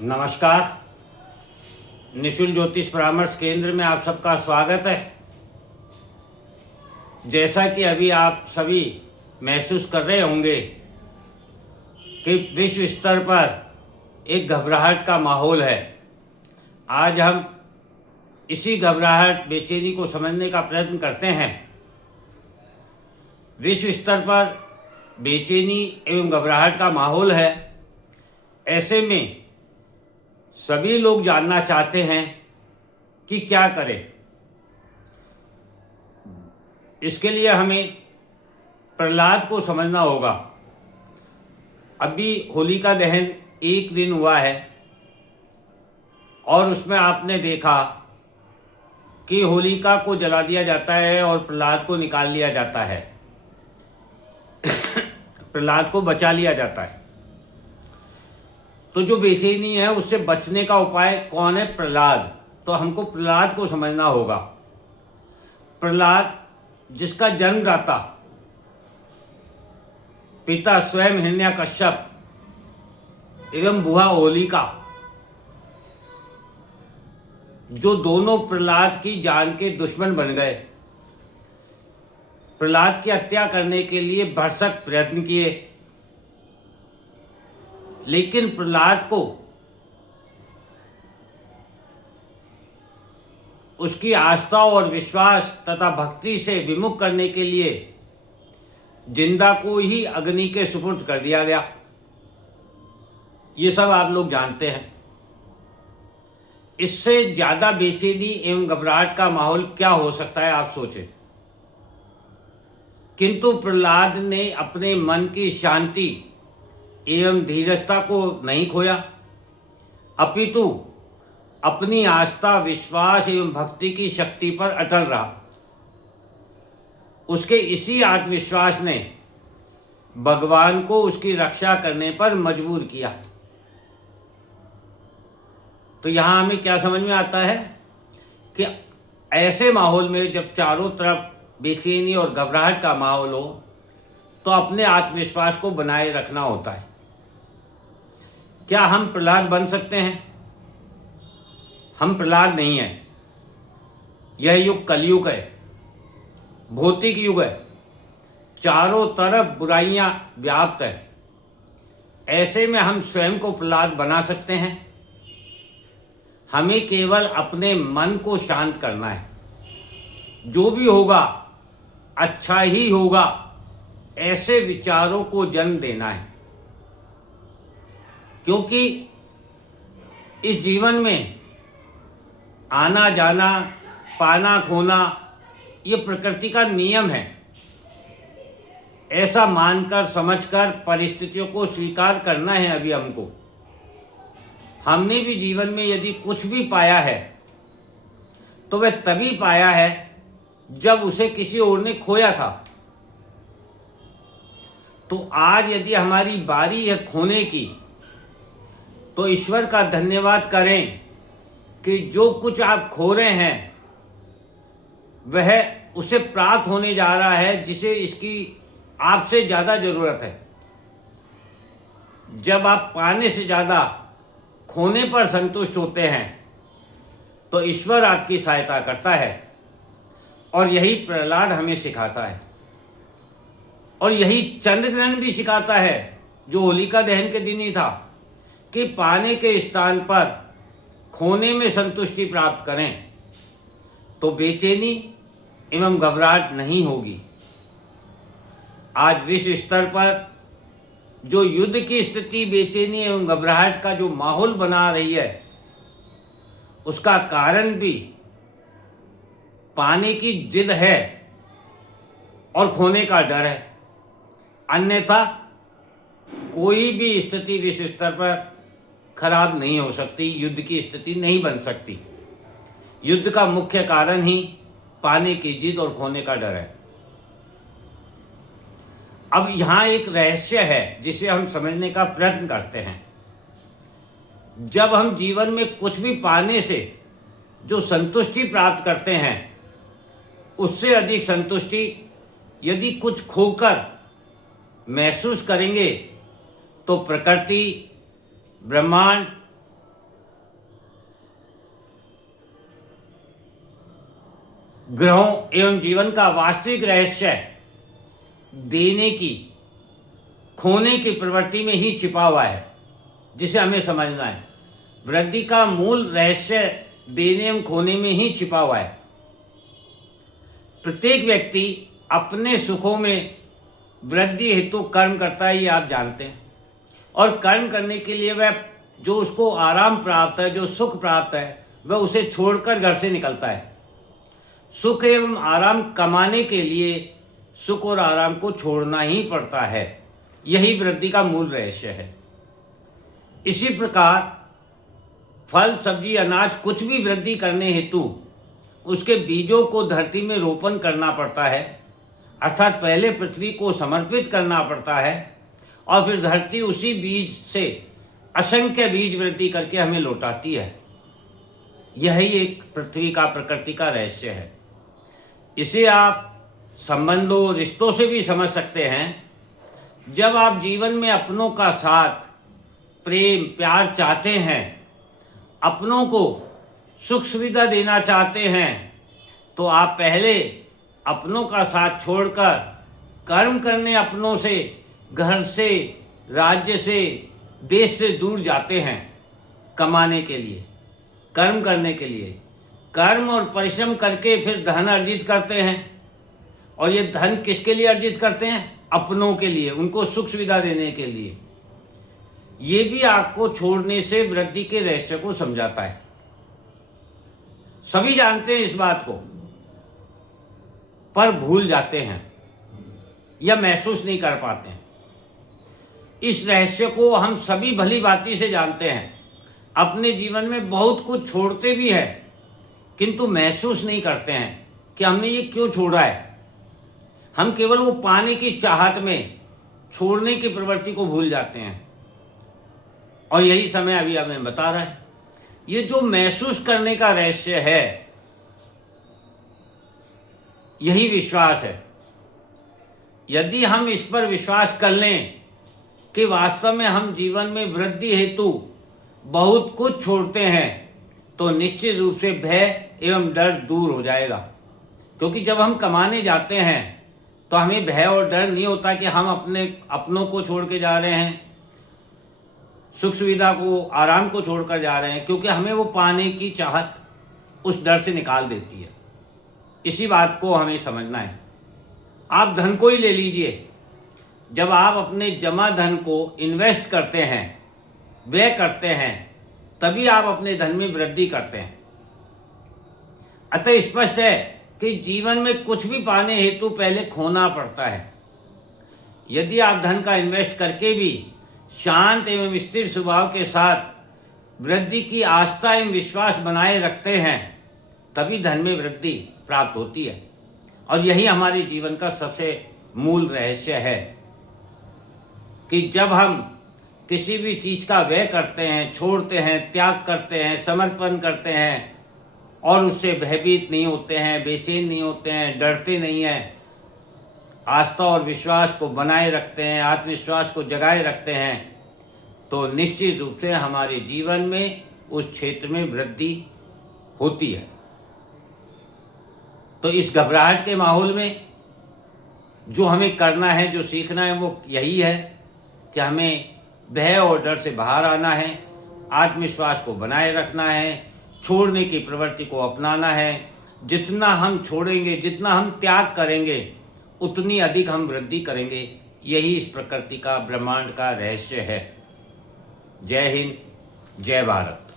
नमस्कार। निशुल्क ज्योतिष परामर्श केंद्र में आप सबका स्वागत है। जैसा कि अभी आप सभी महसूस कर रहे होंगे कि विश्व स्तर पर एक घबराहट का माहौल है। आज हम इसी घबराहट बेचैनी को समझने का प्रयत्न करते हैं। विश्व स्तर पर बेचैनी एवं घबराहट का माहौल है। ऐसे में सभी लोग जानना चाहते हैं कि क्या करें। इसके लिए हमें प्रहलाद को समझना होगा। अभी होलिका दहन एक दिन हुआ है और उसमें आपने देखा कि होलिका को जला दिया जाता है और प्रहलाद को निकाल लिया जाता है। प्रहलाद को बचा लिया जाता है। तो जो बेचैनी है उससे बचने का उपाय कौन है? प्रहलाद। तो हमको प्रहलाद को समझना होगा। प्रहलाद जिसका जन्मदाता पिता स्वयं हिरण्यकश्यप एवं बुआ होलिका, जो दोनों प्रहलाद की जान के दुश्मन बन गए, प्रहलाद की हत्या करने के लिए भरसक प्रयत्न किए, लेकिन प्रहलाद को उसकी आस्था और विश्वास तथा भक्ति से विमुख करने के लिए जिंदा को ही अग्नि के सुपुर्द कर दिया गया। ये सब आप लोग जानते हैं। इससे ज़्यादा बेचैनी एवं घबराहट का माहौल क्या हो सकता है, आप सोचें। किंतु प्रहलाद ने अपने मन की शांति एवं धीरजता को नहीं खोया, अपितु अपनी आस्था, विश्वास एवं भक्ति की शक्ति पर अटल रहा। उसके इसी आत्मविश्वास ने भगवान को उसकी रक्षा करने पर मजबूर किया। तो यहाँ हमें क्या समझ में आता है कि ऐसे माहौल में जब चारों तरफ बेचैनी और घबराहट का माहौल हो तो अपने आत्मविश्वास को बनाए रखना होता है। क्या हम प्रहलाद बन सकते हैं? हम प्रहलाद नहीं हैं। यह युग कलयुग है, भौतिक युग है। चारों तरफ बुराइयां व्याप्त है। ऐसे में हम स्वयं को प्रहलाद बना सकते हैं। हमें केवल अपने मन को शांत करना है। जो भी होगा अच्छा ही होगा, ऐसे विचारों को जन्म देना है। क्योंकि इस जीवन में आना जाना, पाना खोना, ये प्रकृति का नियम है। ऐसा मानकर समझकर परिस्थितियों को स्वीकार करना है। अभी हमको, हमने भी जीवन में यदि कुछ भी पाया है तो वह तभी पाया है जब उसे किसी और ने खोया था। तो आज यदि हमारी बारी है खोने की, तो ईश्वर का धन्यवाद करें कि जो कुछ आप खो रहे हैं वह उसे प्राप्त होने जा रहा है जिसे इसकी आपसे ज़्यादा ज़रूरत है। जब आप पाने से ज़्यादा खोने पर संतुष्ट होते हैं तो ईश्वर आपकी सहायता करता है। और यही प्रहलाद हमें सिखाता है। और यही चंद्रग्रहण भी सिखाता है, जो होलिका दहन के दिन ही था, कि पाने के स्थान पर खोने में संतुष्टि प्राप्त करें तो बेचैनी एवं घबराहट नहीं होगी। आज विश्व स्तर पर जो युद्ध की स्थिति, बेचैनी एवं घबराहट का जो माहौल बना रही है, उसका कारण भी पाने की जिद है और खोने का डर है। अन्यथा कोई भी स्थिति विश्व स्तर पर खराब नहीं हो सकती, युद्ध की स्थिति नहीं बन सकती। युद्ध का मुख्य कारण ही पाने की जिद और खोने का डर है। अब यहाँ एक रहस्य है जिसे हम समझने का प्रयत्न करते हैं। जब हम जीवन में कुछ भी पाने से जो संतुष्टि प्राप्त करते हैं, उससे अधिक संतुष्टि यदि कुछ खोकर महसूस करेंगे तो प्रकृति, ब्रह्मांड ग्रहों एवं जीवन का वास्तविक रहस्य देने की, खोने की प्रवृत्ति में ही छिपा हुआ है, जिसे हमें समझना है। वृद्धि का मूल रहस्य देने एवं खोने में ही छिपा हुआ है। प्रत्येक व्यक्ति अपने सुखों में वृद्धि हेतु कर्म करता है, ये आप जानते हैं। और कर्म करने के लिए वह जो उसको आराम प्राप्त है, जो सुख प्राप्त है, वह उसे छोड़कर घर से निकलता है। सुख एवं आराम कमाने के लिए सुख और आराम को छोड़ना ही पड़ता है। यही वृद्धि का मूल रहस्य है। इसी प्रकार फल, सब्जी, अनाज कुछ भी वृद्धि करने हेतु उसके बीजों को धरती में रोपण करना पड़ता है, अर्थात पहले पृथ्वी को समर्पित करना पड़ता है और फिर धरती उसी बीज से असंख्य बीज वृद्धि करके हमें लौटाती है। यही एक पृथ्वी का, प्रकृति का रहस्य है। इसे आप संबंधों, रिश्तों से भी समझ सकते हैं। जब आप जीवन में अपनों का साथ, प्रेम, प्यार चाहते हैं, अपनों को सुख सुविधा देना चाहते हैं, तो आप पहले अपनों का साथ छोड़कर कर्म करने अपनों से, घर से, राज्य से, देश से दूर जाते हैं कमाने के लिए, कर्म करने के लिए। कर्म और परिश्रम करके फिर धन अर्जित करते हैं। और ये धन किसके लिए अर्जित करते हैं? अपनों के लिए, उनको सुख सुविधा देने के लिए। ये भी आपको छोड़ने से वृद्धि के रहस्य को समझाता है। सभी जानते हैं इस बात को, पर भूल जाते हैं या महसूस नहीं कर पाते हैं। इस रहस्य को हम सभी भली भांति से जानते हैं। अपने जीवन में बहुत कुछ छोड़ते भी हैं, किंतु महसूस नहीं करते हैं कि हमने ये क्यों छोड़ा है। हम केवल वो पाने की चाहत में छोड़ने की प्रवृत्ति को भूल जाते हैं। और यही समय अभी हमें बता रहा है। ये जो महसूस करने का रहस्य है, यही विश्वास है। यदि हम इस पर विश्वास कर लें कि वास्तव में हम जीवन में वृद्धि हेतु बहुत कुछ छोड़ते हैं, तो निश्चित रूप से भय एवं डर दूर हो जाएगा। क्योंकि जब हम कमाने जाते हैं तो हमें भय और डर नहीं होता कि हम अपनों को छोड़ के जा रहे हैं, सुख सुविधा को, आराम को छोड़कर जा रहे हैं, क्योंकि हमें वो पाने की चाहत उस डर से निकाल देती है। इसी बात को हमें समझना है। आप धन को ही ले लीजिए। जब आप अपने जमा धन को इन्वेस्ट करते हैं, व्यय करते हैं, तभी आप अपने धन में वृद्धि करते हैं। अतः स्पष्ट है कि जीवन में कुछ भी पाने हेतु पहले खोना पड़ता है। यदि आप धन का इन्वेस्ट करके भी शांत एवं स्थिर स्वभाव के साथ वृद्धि की आस्था एवं विश्वास बनाए रखते हैं, तभी धन में वृद्धि प्राप्त होती है। और यही हमारे जीवन का सबसे मूल रहस्य है कि जब हम किसी भी चीज़ का व्यय करते हैं, छोड़ते हैं, त्याग करते हैं, समर्पण करते हैं और उससे भयभीत नहीं होते हैं, बेचैन नहीं होते हैं, डरते नहीं हैं, आस्था और विश्वास को बनाए रखते हैं, आत्मविश्वास को जगाए रखते हैं, तो निश्चित रूप से हमारे जीवन में उस क्षेत्र में वृद्धि होती है। तो इस घबराहट के माहौल में जो हमें करना है, जो सीखना है, वो यही है कि हमें भय और डर से बाहर आना है, आत्मविश्वास को बनाए रखना है, छोड़ने की प्रवृत्ति को अपनाना है। जितना हम छोड़ेंगे, जितना हम त्याग करेंगे, उतनी अधिक हम वृद्धि करेंगे। यही इस प्रकृति का, ब्रह्मांड का रहस्य है। जय हिंद, जय भारत।